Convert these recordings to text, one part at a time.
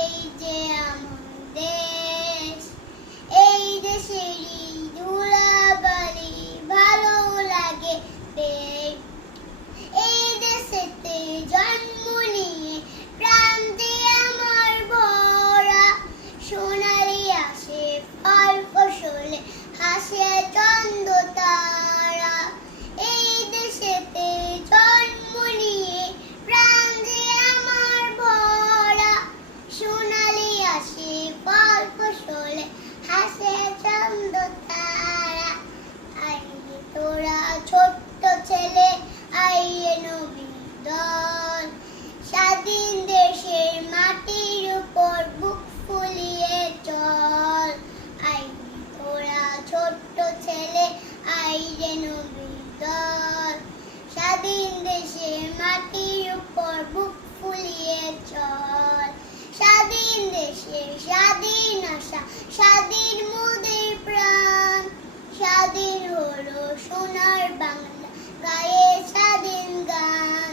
এই যে আমার দেশ, এই দেশেরই ধুলাবালি ভালো লাগে বেশ। এই দেশেতে জন্ম নিয়ে প্রাণ দিয়ে আমার ভরা, সোনালি আসে ফল ফসলে হাসে চন্দ্র তারা। এই দেশেতে জন্ম নিয়ে প্রাণ দিয়ে আমার ভরা, সোনালি আসে ফল ফসলে হাসে চন্দ্র তারা। আইরে তোরা ছোট্ট ছেলে, আইরে নবীর দল, স্বাধীন দেশের মাটির উপর বুক ফুলিয়ে চল। আইরে তোরা ছোট্ট ছেলে, আইরে নবীর দল, স্বাধীন দেশের মাটির উপর বুক ফুলিয়ে চল। স্বাধীন দেশের স্বাধীন আশা, স্বাধীন মোদের প্রাণ, স্বাধীন হলো সোনার বাংলা, গায়ে স্বাধীন গান।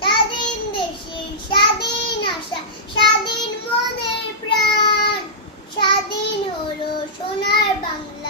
স্বাধীন দেশের স্বাধীন আশা, স্বাধীন মোদের প্রাণ, স্বাধীন হলো সোনার বাংলা।